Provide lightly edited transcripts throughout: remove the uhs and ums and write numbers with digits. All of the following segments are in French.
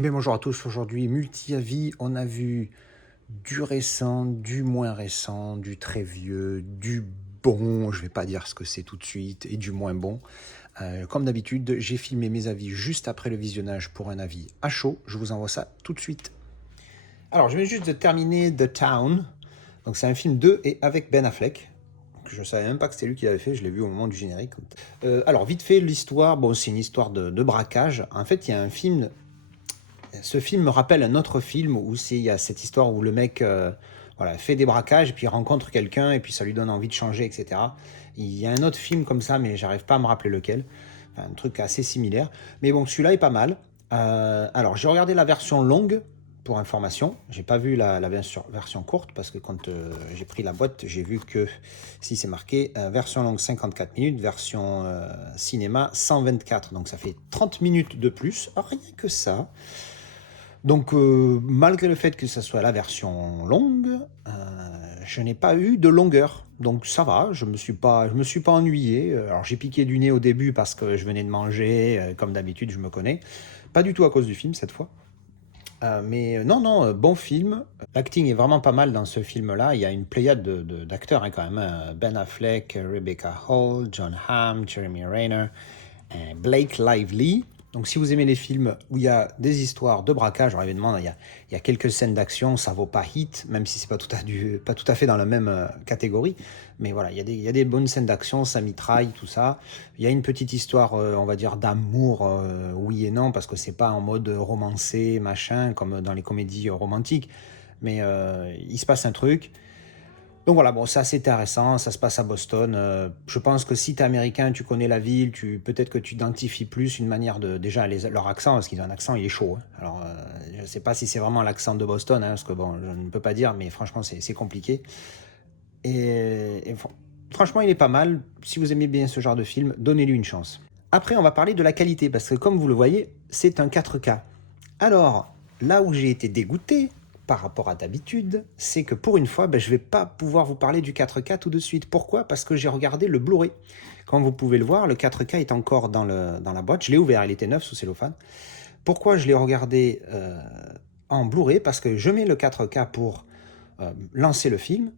Eh bien bonjour à tous, aujourd'hui multi-avis, on a vu du récent, du moins récent, du très vieux, du bon, je vais pas dire ce que c'est tout de suite, et du moins bon. Comme d'habitude, j'ai filmé mes avis juste après le visionnage pour un avis à chaud, je vous envoie ça tout de suite. Alors je viens juste de terminer The Town, donc c'est un film de et avec Ben Affleck. Je savais même pas que c'était lui qui l'avait fait, je l'ai vu au moment du générique. Alors vite fait, l'histoire, bon c'est une histoire de braquage. En fait il y a un film. Ce film me rappelle un autre film où il y a cette histoire où le mec voilà, fait des braquages, et puis il rencontre quelqu'un, et puis ça lui donne envie de changer, etc. Il y a un autre film comme ça, mais j'arrive pas à me rappeler lequel. Enfin, un truc assez similaire. Mais bon, celui-là est pas mal. Alors, j'ai regardé la version longue, pour information. J'ai pas vu la version courte, parce que quand j'ai pris la boîte, j'ai vu que, si c'est marqué, version longue 54 minutes, version cinéma 124. Donc ça fait 30 minutes de plus. Rien que ça. Donc, malgré le fait que ça soit la version longue, je n'ai pas eu de longueur. Donc ça va, je me suis pas ennuyé. Alors j'ai piqué du nez au début parce que je venais de manger, comme d'habitude, je me connais. Pas du tout à cause du film cette fois. Mais non, non, bon film. L'acting est vraiment pas mal dans ce film-là. Il y a une pléiade d'acteurs hein, quand même, hein. Ben Affleck, Rebecca Hall, John Hamm, Jeremy Renner, Blake Lively. Donc si vous aimez les films où il y a des histoires de braquage, alors évidemment il y a quelques scènes d'action, ça vaut pas hit, même si c'est pas pas tout à fait dans la même catégorie. Mais voilà, il y a des bonnes scènes d'action, ça mitraille, tout ça. Il y a une petite histoire, on va dire, d'amour, oui et non, parce que c'est pas en mode romancé, machin, comme dans les comédies romantiques. Mais il se passe un truc. Donc voilà, bon, c'est assez intéressant, ça se passe à Boston. Je pense que si tu es américain, tu connais la ville, peut-être que tu identifies plus une manière de. Déjà, leur accent, parce qu'ils ont un accent, il est chaud, hein. Alors, je ne sais pas si c'est vraiment l'accent de Boston, hein, parce que bon, je ne peux pas dire, mais franchement, c'est compliqué. Et franchement, il est pas mal. Si vous aimez bien ce genre de film, donnez-lui une chance. Après, on va parler de la qualité, parce que comme vous le voyez, c'est un 4K. Alors, là où j'ai été dégoûté par rapport à d'habitude, c'est que pour une fois, je ne vais pas pouvoir vous parler du 4K tout de suite. Pourquoi? Parce que j'ai regardé le Blu-ray. Comme vous pouvez le voir, le 4K est encore dans la boîte. Je l'ai ouvert, il était neuf sous cellophane. Pourquoi je l'ai regardé en Blu-ray? Parce que je mets le 4K pour lancer le film.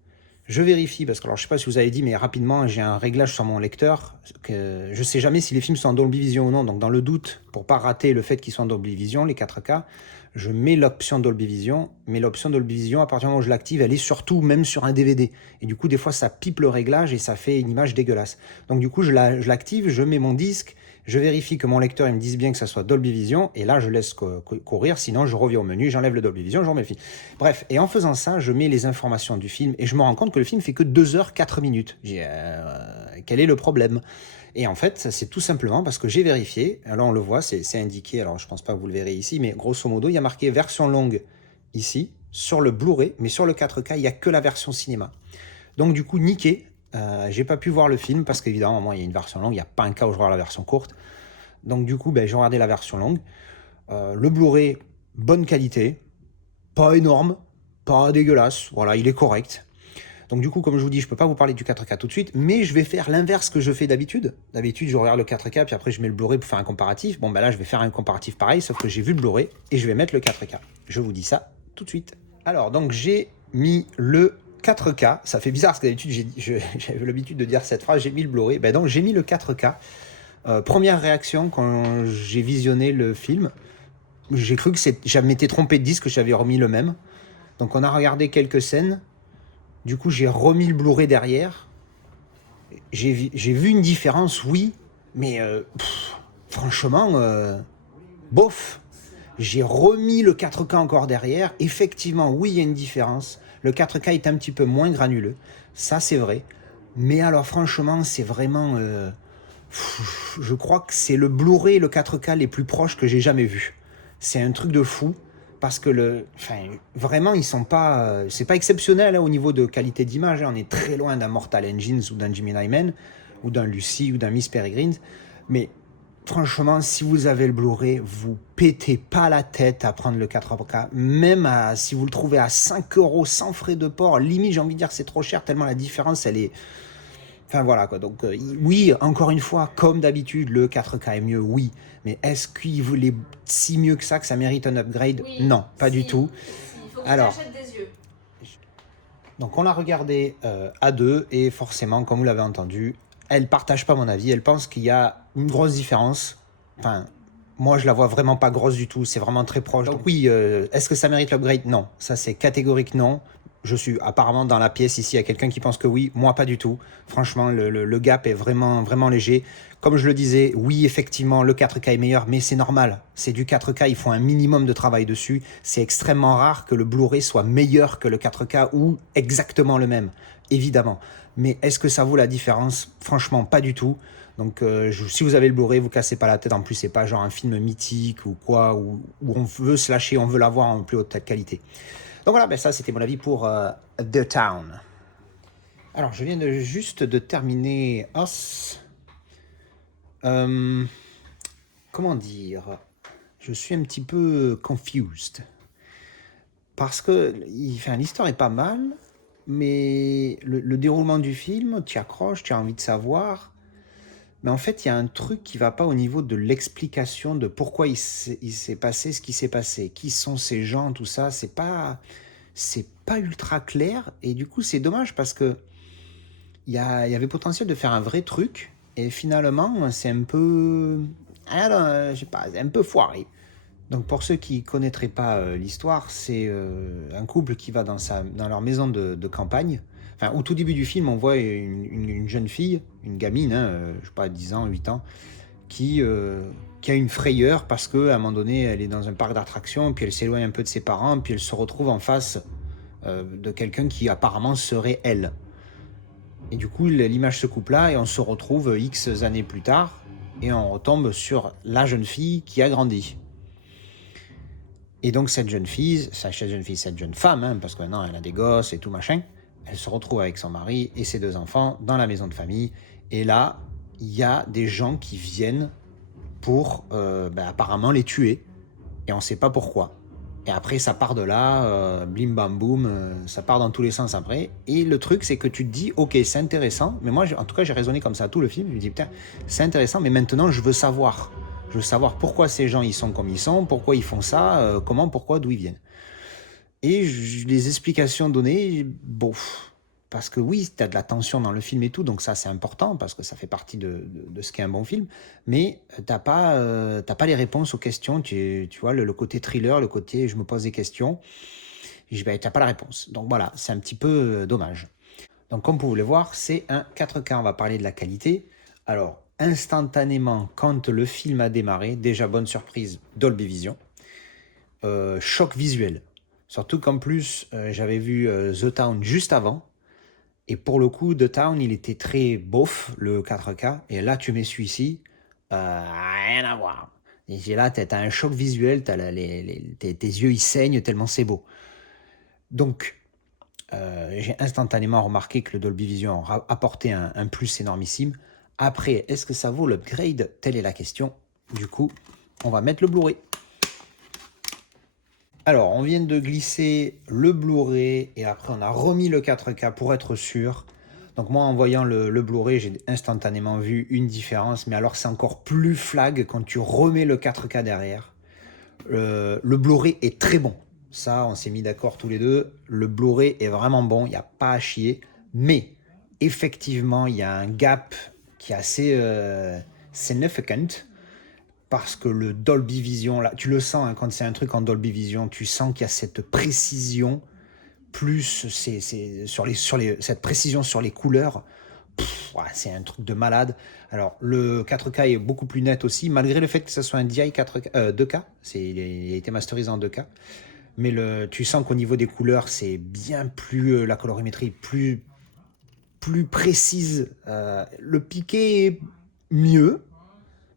Je vérifie, parce que alors, je ne sais pas si vous avez dit, mais rapidement, j'ai un réglage sur mon lecteur. Que je ne sais jamais si les films sont en Dolby Vision ou non. Donc, dans le doute, pour ne pas rater le fait qu'ils soient en Dolby Vision, les 4K, je mets l'option Dolby Vision. Mais l'option Dolby Vision, à partir du moment où je l'active, elle est surtout même sur un DVD. Et du coup, des fois, ça pipe le réglage et ça fait une image dégueulasse. Donc, du coup, je l'active, je mets mon disque, je vérifie que mon lecteur il me dise bien que ça soit Dolby Vision, et là je laisse courir, sinon je reviens au menu, j'enlève le Dolby Vision, je remets le film. Bref, et en faisant ça, je mets les informations du film, et je me rends compte que le film fait que 2 heures 4 minutes. Quel est le problème? Et en fait, c'est tout simplement parce que j'ai vérifié, alors on le voit, c'est indiqué, alors je pense pas que vous le verrez ici, mais grosso modo, il y a marqué version longue ici, sur le Blu-ray, mais sur le 4K, il n'y a que la version cinéma. Donc du coup, niqué. J'ai pas pu voir le film parce qu'évidemment, moi, il y a une version longue, il n'y a pas un cas où je regarde la version courte. Donc du coup, j'ai regardé la version longue. Le Blu-ray, bonne qualité, pas énorme, pas dégueulasse, voilà, il est correct. Donc du coup, comme je vous dis, je peux pas vous parler du 4K tout de suite, mais je vais faire l'inverse que je fais d'habitude. D'habitude, je regarde le 4K, puis après je mets le Blu-ray pour faire un comparatif. Bon, là, je vais faire un comparatif pareil, sauf que j'ai vu le Blu-ray et je vais mettre le 4K. Je vous dis ça tout de suite. Alors, donc j'ai mis le 4K. Ça fait bizarre parce que d'habitude, j'avais l'habitude de dire cette phrase, j'ai mis le Blu-ray. Donc j'ai mis le 4K. Première réaction quand j'ai visionné le film, j'ai cru que je m'étais trompé de disque, que j'avais remis le même. Donc on a regardé quelques scènes. Du coup, j'ai remis le Blu-ray derrière. J'ai vu une différence, oui, mais franchement, bof. J'ai remis le 4K encore derrière. Effectivement, oui, il y a une différence. Le 4K est un petit peu moins granuleux. Ça, c'est vrai. Mais alors, franchement, c'est vraiment... je crois que c'est le Blu-ray et le 4K les plus proches que j'ai jamais vus. C'est un truc de fou. Parce que vraiment, ils sont pas... c'est pas exceptionnel hein, au niveau de qualité d'image. Hein. On est très loin d'un Mortal Engines ou d'un Gemini Man, ou d'un Lucy, ou d'un Miss Peregrine. Mais franchement, si vous avez le Blu-ray, vous pétez pas la tête à prendre le 4K. Même si vous le trouvez à 5 € sans frais de port, limite, j'ai envie de dire que c'est trop cher, tellement la différence, elle est... Enfin voilà quoi, donc oui, encore une fois, comme d'habitude, le 4K est mieux, oui. Mais est-ce qu'il voulait si mieux que ça mérite un upgrade? Oui, Non, pas du tout. si, il faut que tu Alors, achètes des yeux. donc on l'a regardé à deux et forcément, comme vous l'avez entendu, elle partage pas mon avis. Elle pense qu'il y a une grosse différence. Enfin, moi je la vois vraiment pas grosse du tout. C'est vraiment très proche. Donc oui, est-ce que ça mérite l'upgrade? Non, ça c'est catégorique non. Je suis apparemment dans la pièce ici. Il y a quelqu'un qui pense que oui, moi pas du tout. Franchement, le gap est vraiment vraiment léger. Comme je le disais, oui, effectivement, le 4K est meilleur, mais c'est normal. C'est du 4K, ils font un minimum de travail dessus. C'est extrêmement rare que le Blu-ray soit meilleur que le 4K ou exactement le même, évidemment. Mais est-ce que ça vaut la différence? Franchement, pas du tout. Donc, si vous avez le Blu-ray, vous cassez pas la tête. En plus, c'est pas genre un film mythique ou quoi, où on veut se lâcher, on veut l'avoir en plus haute qualité. Donc voilà, ben ça, c'était mon avis pour The Town. Alors, je viens juste de terminer Us. Comment dire? Je suis un petit peu confused. Parce que l'histoire est pas mal, mais le déroulement du film, tu accroches, tu as envie de savoir. Mais en fait, il y a un truc qui va pas au niveau de l'explication de pourquoi il s'est passé ce qui s'est passé. Qui sont ces gens, tout ça, c'est pas ultra clair. Et du coup, c'est dommage parce que il y avait potentiel de faire un vrai truc. Et finalement, c'est un peu... je sais pas, c'est un peu foiré. Donc pour ceux qui ne connaîtraient pas l'histoire, c'est un couple qui va dans leur maison de campagne. Enfin, au tout début du film, on voit une jeune fille, une gamine, hein, je sais pas, 10 ans, 8 ans, qui a une frayeur parce qu'à un moment donné, elle est dans un parc d'attractions, puis elle s'éloigne un peu de ses parents, puis elle se retrouve en face de quelqu'un qui apparemment serait elle. Et du coup, l'image se coupe là, et on se retrouve X années plus tard, et on retombe sur la jeune fille qui a grandi. Et donc cette jeune femme, hein, parce que maintenant elle a des gosses et tout machin, elle se retrouve avec son mari et ses 2 enfants dans la maison de famille. Et là, il y a des gens qui viennent pour apparemment les tuer. Et on ne sait pas pourquoi. Et après, ça part de là, blim bam boum, ça part dans tous les sens après. Et le truc, c'est que tu te dis, ok, c'est intéressant, mais moi, en tout cas, j'ai raisonné comme ça tout le film. Je me dis, putain, c'est intéressant, mais maintenant, je veux savoir. Je veux savoir pourquoi ces gens, ils sont comme ils sont, pourquoi ils font ça, comment, pourquoi, d'où ils viennent. Et les explications données, bon, parce que oui, tu as de la tension dans le film et tout, donc ça c'est important, parce que ça fait partie de ce qu'est un bon film, mais t'as pas les réponses aux questions, tu vois, le côté thriller, le côté je me pose des questions, et ben, t'as pas la réponse. Donc voilà, c'est un petit peu dommage. Donc comme vous pouvez le voir, c'est un 4K, on va parler de la qualité. Alors, instantanément, quand le film a démarré, déjà bonne surprise, Dolby Vision, choc visuel. Surtout qu'en plus, j'avais vu The Town juste avant. Et pour le coup, The Town, il était très beauf, le 4K. Et là, tu mets celui-ci, rien à voir. Et là, t'as un choc visuel, tes yeux, ils saignent tellement c'est beau. Donc, j'ai instantanément remarqué que le Dolby Vision a apporté un plus énormissime. Après, est-ce que ça vaut l'upgrade? Telle est la question. Du coup, on va mettre le Blu-ray. Alors, on vient de glisser le Blu-ray et après on a remis le 4K pour être sûr. Donc moi, en voyant le Blu-ray, j'ai instantanément vu une différence. Mais alors, c'est encore plus flag quand tu remets le 4K derrière. Le Blu-ray est très bon. Ça, on s'est mis d'accord tous les deux. Le Blu-ray est vraiment bon, il n'y a pas à chier. Mais, effectivement, il y a un gap qui est assez significant parce que le Dolby Vision, là, tu le sens hein, quand c'est un truc en Dolby Vision, tu sens qu'il y a cette précision, plus cette précision sur les couleurs, ouais, c'est un truc de malade. Alors, le 4K est beaucoup plus net aussi, malgré le fait que ce soit un DI 2K, il a été masterisé en 2K, mais tu sens qu'au niveau des couleurs, c'est bien plus, la colorimétrie est plus précise. Le piqué est mieux,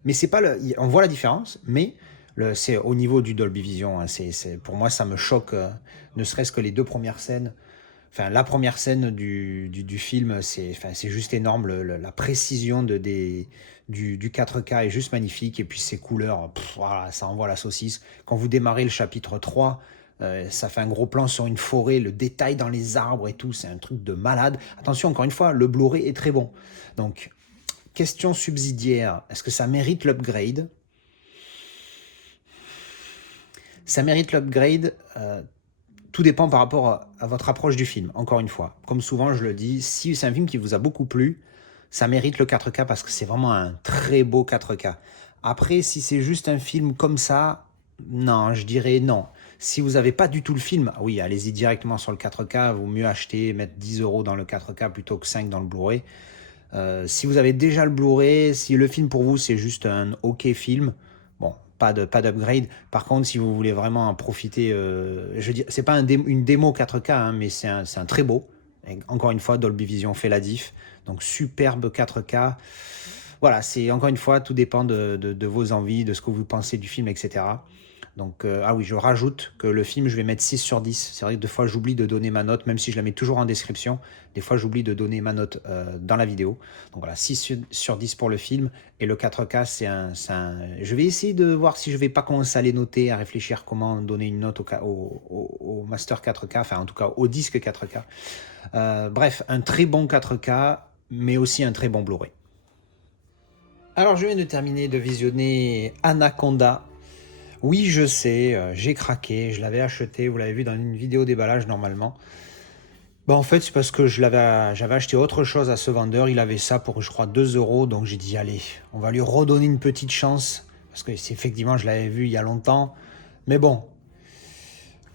mais c'est pas on voit la différence, mais c'est au niveau du Dolby Vision. Hein, pour moi, ça me choque, ne serait-ce que les 2 premières scènes. Enfin, la première scène du film, c'est juste énorme. La précision du 4K est juste magnifique. Et puis ces couleurs, voilà, ça envoie la saucisse. Quand vous démarrez le chapitre 3, Ça fait un gros plan sur une forêt, le détail dans les arbres et tout, c'est un truc de malade. Attention, encore une fois, le Blu-ray est très bon. Donc, question subsidiaire, est-ce que ça mérite l'upgrade? Ça mérite l'upgrade, tout dépend par rapport à votre approche du film, encore une fois. Comme souvent, je le dis, si c'est un film qui vous a beaucoup plu, ça mérite le 4K parce que c'est vraiment un très beau 4K. Après, si c'est juste un film comme ça, non, je dirais non. Si vous n'avez pas du tout le film, oui, allez-y directement sur le 4K, vaut mieux acheter, mettre 10 € dans le 4K plutôt que 5 dans le Blu-ray. Si vous avez déjà le Blu-ray, si le film pour vous c'est juste un ok film, bon, pas d'upgrade. Par contre, si vous voulez vraiment en profiter, je dis, c'est pas une démo 4K, hein, mais c'est un très beau. Et encore une fois, Dolby Vision fait la diff. Donc superbe 4K. Voilà, c'est encore une fois, tout dépend de vos envies, de ce que vous pensez du film, etc. Donc, ah oui, je rajoute que le film, je vais mettre 6 sur 10. C'est vrai que des fois, j'oublie de donner ma note, même si je la mets toujours en description. Des fois, j'oublie de donner ma note dans la vidéo. Donc voilà, 6 sur 10 pour le film. Et le 4K, je vais essayer de voir si je vais pas commencer à les noter, à réfléchir comment donner une note au Master 4K, enfin en tout cas au disque 4K. Bref, un très bon 4K, mais aussi un très bon Blu-ray. Alors, je viens de terminer de visionner Anaconda. Oui, je sais, j'ai craqué, je l'avais acheté, vous l'avez vu dans une vidéo déballage normalement. En fait, c'est parce que j'avais acheté autre chose à ce vendeur, il avait ça pour, je crois, 2 €, donc j'ai dit, allez, on va lui redonner une petite chance, parce que effectivement, je l'avais vu il y a longtemps. Mais bon,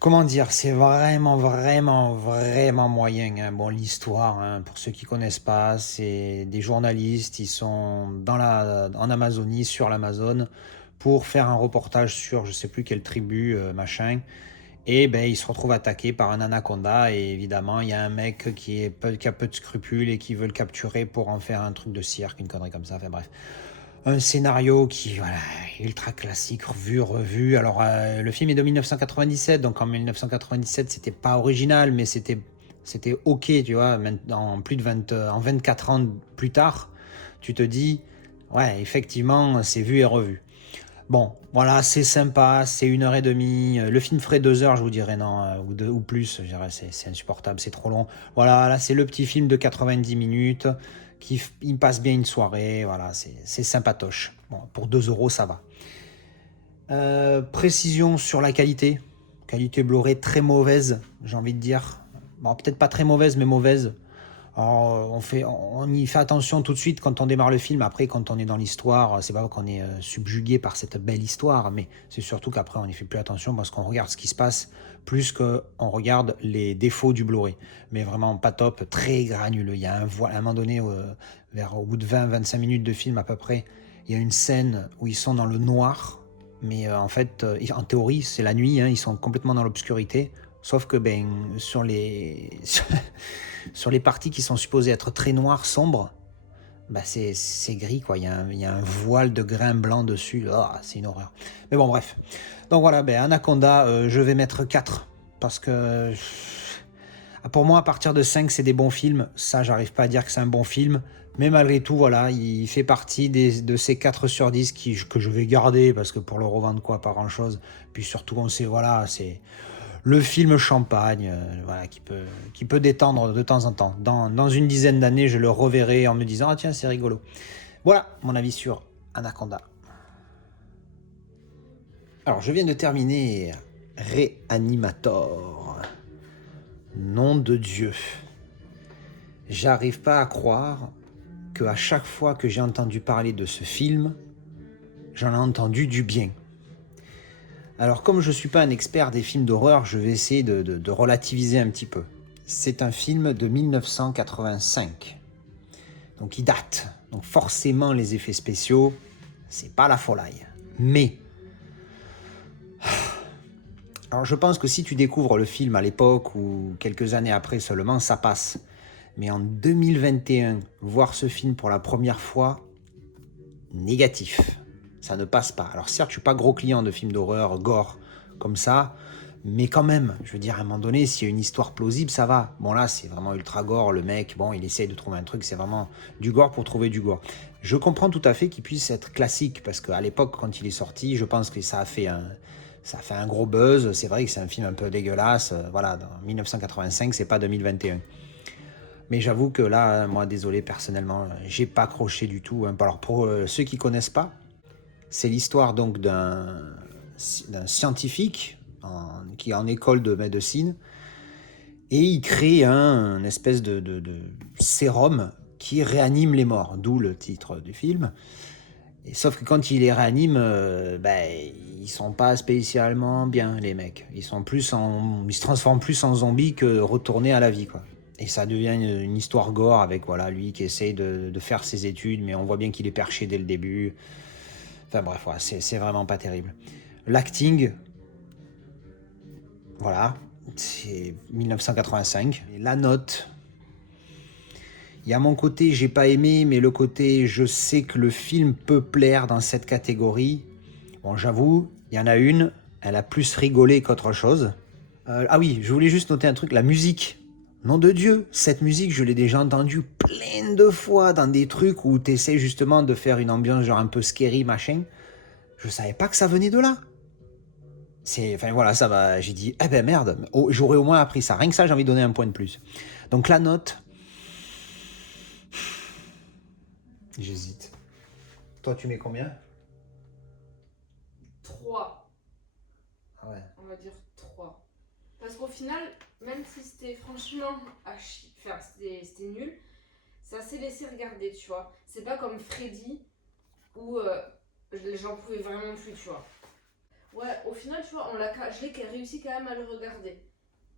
comment dire, c'est vraiment, vraiment, vraiment moyen, hein. Bon, l'histoire, hein, pour ceux qui connaissent pas, c'est des journalistes, ils sont en Amazonie, sur l'Amazone, pour faire un reportage sur je sais plus quelle tribu, machin. Et ben, ils se retrouvent attaqués par un anaconda. Et évidemment, il y a un mec qui a peu de scrupules et qui veut le capturer pour en faire un truc de cirque, une connerie comme ça. Enfin bref. Un scénario qui, voilà, ultra classique, revu. Alors, le film est de 1997, donc en 1997, c'était pas original, mais c'était ok, tu vois. Maintenant, en 24 ans plus tard, tu te dis, ouais, effectivement, c'est vu et revu. Bon, voilà, c'est sympa, c'est 1 h 30. Le film ferait 2 heures, je vous dirais non, ou plus, je dirais c'est insupportable, c'est trop long. Voilà, là, c'est le petit film de 90 minutes il passe bien une soirée, voilà, c'est sympatoche. Bon, pour 2 €, ça va. Précision sur la qualité. Qualité Blu-ray très mauvaise, j'ai envie de dire. Bon, peut-être pas très mauvaise, mais mauvaise. Alors, on y fait attention tout de suite quand on démarre le film. Après, quand on est dans l'histoire, c'est pas qu'on est subjugué par cette belle histoire, mais c'est surtout qu'après, on n'y fait plus attention parce qu'on regarde ce qui se passe plus qu'on regarde les défauts du Blu-ray. Mais vraiment pas top, très granuleux. Il y a à un moment donné, au bout de 20-25 minutes de film à peu près, il y a une scène où ils sont dans le noir, mais en fait, en théorie, c'est la nuit, hein, ils sont complètement dans l'obscurité. Sauf que sur les sur les parties qui sont supposées être très noires, sombres, c'est gris, quoi. Il y a un voile de grain blanc dessus. Oh, c'est une horreur. Mais bon, bref. Donc voilà, Anaconda, je vais mettre 4. Parce que pour moi, à partir de 5, c'est des bons films. Ça, j'arrive pas à dire que c'est un bon film. Mais malgré tout, voilà, il fait partie de ces 4 sur 10 que je vais garder. Parce que pour le revendre, quoi, pas grand chose. Puis surtout, on sait, voilà, c'est le film champagne, voilà, qui peut détendre de temps en temps. Dans une dizaine d'années, je le reverrai en me disant « Ah tiens, c'est rigolo ». Voilà mon avis sur Anaconda. Alors, je viens de terminer Reanimator. Nom de Dieu. J'arrive pas à croire qu'à chaque fois que j'ai entendu parler de ce film, j'en ai entendu du bien. Alors, comme je ne suis pas un expert des films d'horreur, je vais essayer de relativiser un petit peu. C'est un film de 1985. Donc, il date. Donc, forcément, les effets spéciaux, c'est pas la folie. Mais, alors je pense que si tu découvres le film à l'époque ou quelques années après seulement, ça passe. Mais en 2021, voir ce film pour la première fois, négatif. Ça ne passe pas. Alors certes, je suis pas gros client de films d'horreur, gore, comme ça, mais quand même, je veux dire, à un moment donné, s'il y a une histoire plausible, ça va. Bon là, c'est vraiment ultra gore, le mec, bon, il essaye de trouver un truc, c'est vraiment du gore pour trouver du gore. Je comprends tout à fait qu'il puisse être classique, parce qu'à l'époque, quand il est sorti, je pense que ça a fait Ça fait un gros buzz. C'est vrai que c'est un film un peu dégueulasse. Voilà, dans 1985, c'est pas 2021. Mais j'avoue que là, moi, désolé, personnellement, j'ai pas accroché du tout, hein. Alors, pour ceux qui connaissent pas, c'est l'histoire donc d'un scientifique qui est en école de médecine et il crée une espèce de sérum qui réanime les morts, d'où le titre du film. Et sauf que quand il les réanime, ils sont pas spécialement bien, les mecs. Ils se transforment plus en zombies que retournés à la vie, quoi. Et ça devient une histoire gore avec voilà, lui qui essaye de faire ses études, mais on voit bien qu'il est perché dès le début. Enfin bref, voilà, c'est vraiment pas terrible. L'acting, voilà, c'est 1985. Et la note, il y a mon côté j'ai pas aimé, mais le côté je sais que le film peut plaire dans cette catégorie. Bon, j'avoue, il y en a une, elle a plus rigolé qu'autre chose. Ah oui, je voulais juste noter un truc, la musique. Nom de Dieu, cette musique, je l'ai déjà entendue plein de fois dans des trucs où tu essaies justement de faire une ambiance genre un peu scary, machin. Je savais pas que ça venait de là. Enfin voilà, ça va. J'ai dit, eh ben merde, j'aurais au moins appris ça. Rien que ça, j'ai envie de donner un point de plus. Donc la note, j'hésite. Toi, tu mets combien? 3. Ah ouais. On va dire 3. Parce qu'au final, même si c'était franchement enfin, c'était nul, ça s'est laissé regarder, tu vois. C'est pas comme Freddy où j'en pouvais vraiment plus, tu vois. Ouais, au final, tu vois, j'ai réussi quand même à le regarder.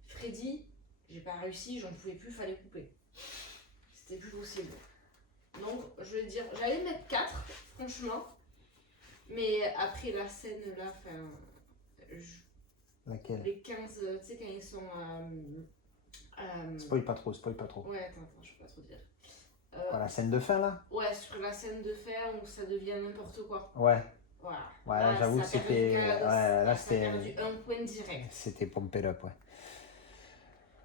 Freddy, j'ai pas réussi, j'en pouvais plus, fallait couper. C'était plus possible. Donc, je vais dire, j'allais mettre 4, franchement. Mais après la scène là, enfin. Laquelle? Les 15, tu sais, quand ils sont. Spoil pas trop, spoil pas trop. Ouais, attends, je peux pas trop dire. Quoi, la scène de fin là? Ouais, sur la scène de fer où ça devient n'importe quoi. Ouais. Voilà. Ouais, là, j'avoue que c'était. Ouais, là, ça a perdu un point direct. C'était pompé up, ouais.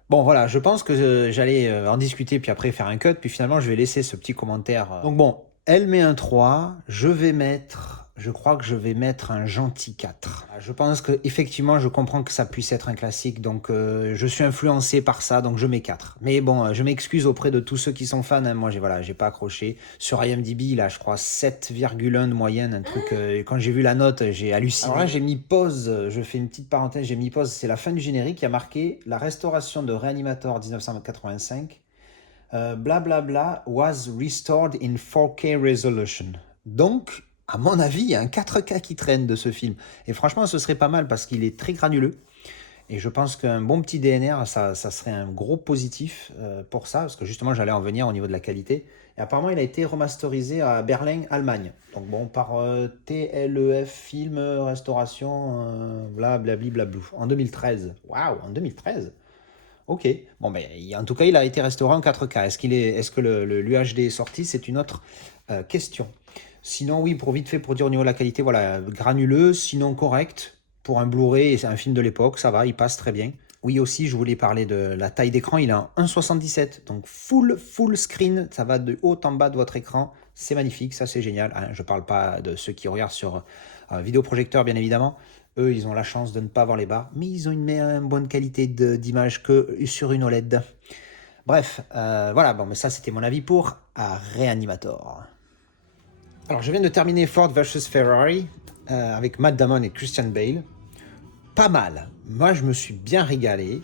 Bon, voilà, je pense que j'allais en discuter, puis après faire un cut, puis finalement, je vais laisser ce petit commentaire. Donc bon, elle met un 3, je crois que je vais mettre un gentil 4. Je pense que effectivement, je comprends que ça puisse être un classique, donc je suis influencé par ça, donc je mets 4. Mais bon, je m'excuse auprès de tous ceux qui sont fans, hein. Moi, j'ai pas accroché. Sur IMDb, là, je crois 7,1 de moyenne, un truc. Quand j'ai vu la note, j'ai halluciné. Alors là, j'ai mis pause, je fais une petite parenthèse, j'ai mis pause, c'est la fin du générique qui a marqué la restauration de Reanimator 1985. Blablabla was restored in 4K resolution. Donc, à mon avis, il y a un 4K qui traîne de ce film. Et franchement, ce serait pas mal parce qu'il est très granuleux. Et je pense qu'un bon petit DNR, ça serait un gros positif pour ça, parce que justement, j'allais en venir au niveau de la qualité. Et apparemment, il a été remasterisé à Berlin, Allemagne. Donc bon, par TLEF Film Restauration, blablabli blablou, en 2013. Waouh, en 2013. Ok, bon ben en tout cas il a été restauré en 4K. Est-ce que l'UHD est sorti? C'est une autre question. Sinon oui, vite fait pour dire au niveau de la qualité, voilà, granuleux, sinon correct. Pour un Blu-ray, c'est un film de l'époque, ça va, il passe très bien. Oui aussi, je voulais parler de la taille d'écran, il est en 1,77, donc full screen, ça va de haut en bas de votre écran, c'est magnifique, ça c'est génial. Hein, je parle pas de ceux qui regardent sur vidéoprojecteur bien évidemment. Eux, ils ont la chance de ne pas avoir les barres, mais ils ont une bonne qualité d'image que sur une OLED. Bref, voilà, bon, mais ça c'était mon avis pour Reanimator. Alors, je viens de terminer Ford vs Ferrari avec Matt Damon et Christian Bale. Pas mal. Moi, je me suis bien régalé.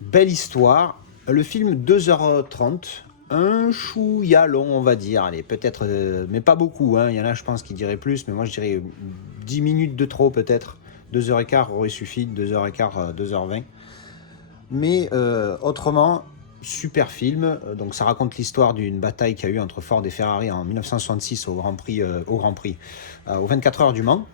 Belle histoire. Le film 2h30. Un chouïa long, on va dire. Allez, peut-être, mais pas beaucoup. Hein. Il y en a, je pense, qui diraient plus, mais moi, je dirais 10 minutes de trop, peut-être. 2h15 aurait suffi, 2h15, 2h20. Mais autrement, super film. Donc ça raconte l'histoire d'une bataille qu'il y a eu entre Ford et Ferrari en 1966 au 24 heures du Mans.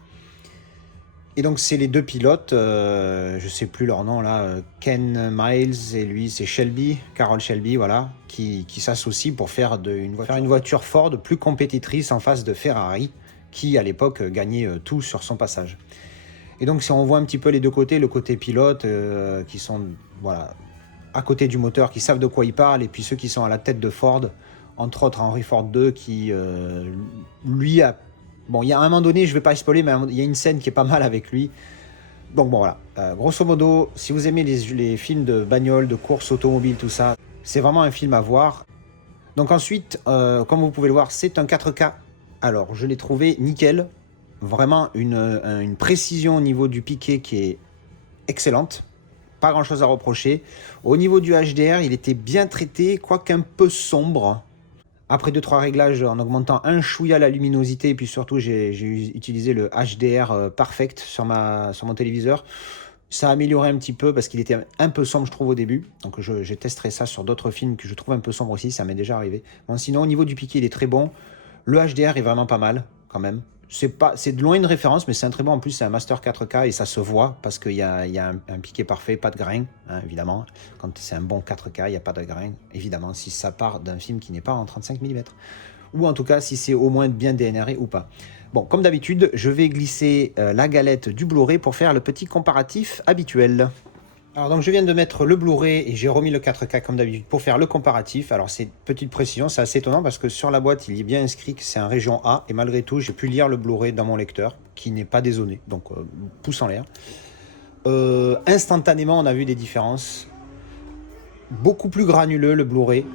Et donc c'est les deux pilotes, je sais plus leur nom là, Ken Miles et lui c'est Shelby, Carroll Shelby, voilà, qui s'associent pour faire une voiture Ford plus compétitrice en face de Ferrari, qui à l'époque gagnait tout sur son passage. Et donc si on voit un petit peu les deux côtés, le côté pilote qui sont voilà, à côté du moteur, qui savent de quoi ils parlent, et puis ceux qui sont à la tête de Ford, entre autres Henry Ford II, qui lui a... Bon, il y a un moment donné, je vais pas spoiler, mais il y a une scène qui est pas mal avec lui. Donc bon voilà, grosso modo, si vous aimez les films de bagnole, de course automobile, tout ça, c'est vraiment un film à voir. Donc ensuite, comme vous pouvez le voir, c'est un 4K. Alors je l'ai trouvé nickel, vraiment une précision au niveau du piqué qui est excellente. Pas grand chose à reprocher. Au niveau du HDR, il était bien traité, quoique un peu sombre. Après 2-3 réglages en augmentant un chouïa la luminosité, et puis surtout j'ai utilisé le HDR Perfect sur mon téléviseur. Ça a amélioré un petit peu parce qu'il était un peu sombre je trouve au début. Donc je testerai ça sur d'autres films que je trouve un peu sombres aussi, ça m'est déjà arrivé. Bon, sinon au niveau du piqué il est très bon. Le HDR est vraiment pas mal quand même. C'est de loin une référence, mais c'est un très bon. En plus, c'est un Master 4K et ça se voit parce qu'il y a un piqué parfait, pas de grain, hein, évidemment. Quand c'est un bon 4K, il n'y a pas de grain, évidemment, si ça part d'un film qui n'est pas en 35 mm. Ou en tout cas, si c'est au moins bien DNRé ou pas. Bon, comme d'habitude, je vais glisser la galette du Blu-ray pour faire le petit comparatif habituel. Alors donc je viens de mettre le Blu-ray et j'ai remis le 4K comme d'habitude pour faire le comparatif. Alors c'est petite précision, c'est assez étonnant parce que sur la boîte il est bien inscrit que c'est en région A et malgré tout j'ai pu lire le Blu-ray dans mon lecteur qui n'est pas dézoné, donc pouce en l'air. Instantanément on a vu des différences. Beaucoup plus granuleux le Blu-ray.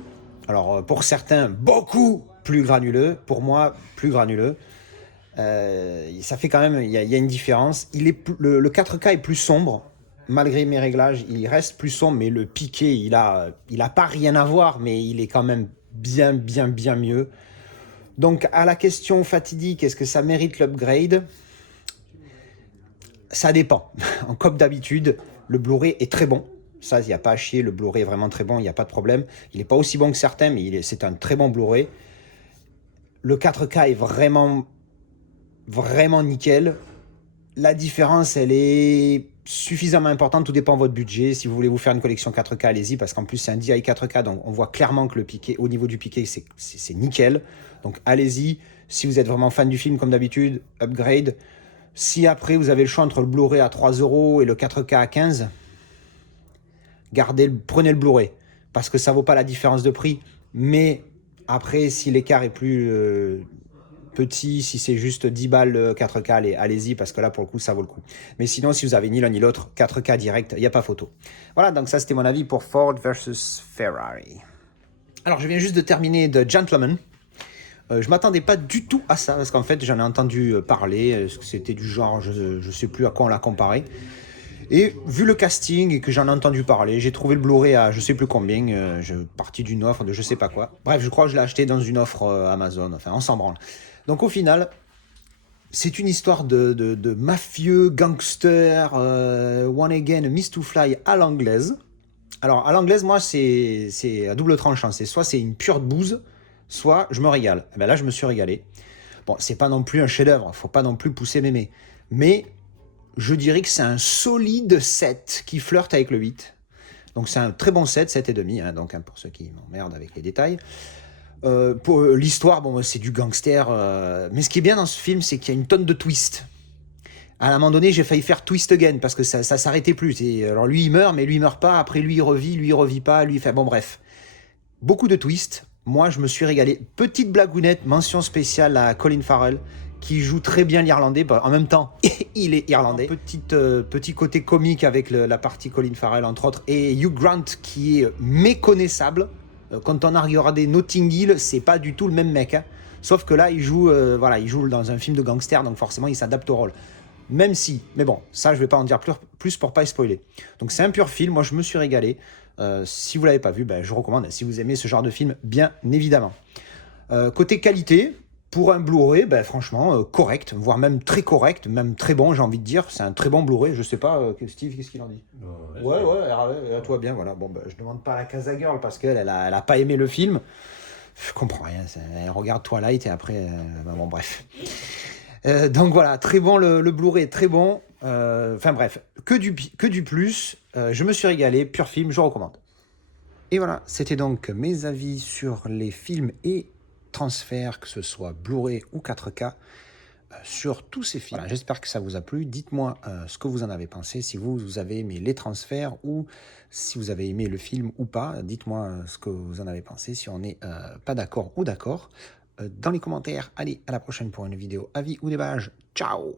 Alors pour certains beaucoup plus granuleux, pour moi plus granuleux. Ça fait quand même, il y a une différence. Le 4K est plus sombre. Malgré mes réglages, il reste plus sombre, mais le piqué, il a pas rien à voir, mais il est quand même bien mieux. Donc, à la question fatidique, est-ce que ça mérite l'upgrade? Ça dépend. Comme d'habitude, le Blu-ray est très bon. Ça, il n'y a pas à chier, le Blu-ray est vraiment très bon, il n'y a pas de problème. Il n'est pas aussi bon que certains, mais c'est un très bon Blu-ray. Le 4K est vraiment nickel. La différence, elle est suffisamment importante, tout dépend de votre budget. Si vous voulez vous faire une collection 4K, allez-y, parce qu'en plus c'est un DI 4K, donc on voit clairement que le piqué, au niveau du piqué, c'est nickel. Donc allez-y, si vous êtes vraiment fan du film, comme d'habitude, upgrade. Si après vous avez le choix entre le Blu-ray à 3 € et le 4K à 15, prenez le Blu-ray, parce que ça vaut pas la différence de prix. Mais après, si l'écart est plus petit, si c'est juste 10 balles 4K, allez-y, parce que là pour le coup ça vaut le coup. Mais sinon, si vous avez ni l'un ni l'autre, 4K direct, il n'y a pas photo. Voilà, donc ça c'était mon avis pour Ford versus Ferrari. Alors je viens juste de terminer The Gentleman. Je m'attendais pas du tout à ça, parce qu'en fait j'en ai entendu parler, c'était du genre, je sais plus à quoi on l'a comparé. Et vu le casting et que j'en ai entendu parler, j'ai trouvé le Blu-ray à je sais plus combien, je parti d'une offre de je sais pas quoi. Bref, je crois que je l'ai acheté dans une offre Amazon, enfin on s'en branle. Donc au final, c'est une histoire de mafieux, gangster, one again, miss to fly à l'anglaise. Alors à l'anglaise, moi c'est à double tranchant, soit c'est une pure bouse, soit je me régale. Et ben là je me suis régalé. Bon, c'est pas non plus un chef-d'œuvre, faut pas non plus pousser mémé. Mais je dirais que c'est un solide 7 qui flirte avec le 8. Donc c'est un très bon 7, 7,5, hein, donc hein, pour ceux qui m'emmerdent avec les détails. Pour l'histoire, bon, c'est du gangster. Mais ce qui est bien dans ce film, c'est qu'il y a une tonne de twists. À un moment donné, j'ai failli faire twist again parce que ça s'arrêtait plus. Alors lui, il meurt, mais lui, il meurt pas. Après, lui, il revit pas. Lui, il fait... Bon, bref. Beaucoup de twists. Moi, je me suis régalé. Petite blagounette, mention spéciale à Colin Farrell, qui joue très bien l'irlandais. En même temps, il est irlandais. Petit côté comique avec la partie Colin Farrell, entre autres. Et Hugh Grant, qui est méconnaissable. Quand on a regardé Notting Hill, c'est pas du tout le même mec. Hein. Sauf que là, il joue dans un film de gangster, donc forcément, il s'adapte au rôle. Même si, mais bon, ça, je vais pas en dire plus pour pas spoiler. Donc, c'est un pur film. Moi, je me suis régalé. Si vous l'avez pas vu, ben, je recommande. Si vous aimez ce genre de film, bien évidemment. Côté qualité, pour un Blu-ray, ben, franchement, correct, voire même très correct, même très bon, j'ai envie de dire. C'est un très bon Blu-ray. Je sais pas, Steve, qu'est-ce qu'il en dit? Ouais, à toi bien, voilà. Bon, ben, je demande pas à la Casa Girl parce qu'elle elle a pas aimé le film. Je comprends rien. Elle regarde Twilight et après, bon, bref. Donc voilà, très bon, le Blu-ray est très bon. Enfin bref, que du plus. Je me suis régalé, pur film, je recommande. Et voilà, c'était donc mes avis sur les films et transferts, que ce soit Blu-ray ou 4K, sur tous ces films. Voilà, j'espère que ça vous a plu. Dites-moi ce que vous en avez pensé, si vous avez aimé les transferts ou si vous avez aimé le film ou pas. Dites-moi ce que vous en avez pensé, si on n'est pas d'accord ou d'accord. Dans les commentaires. Allez, à la prochaine pour une vidéo avis ou débâche. Ciao!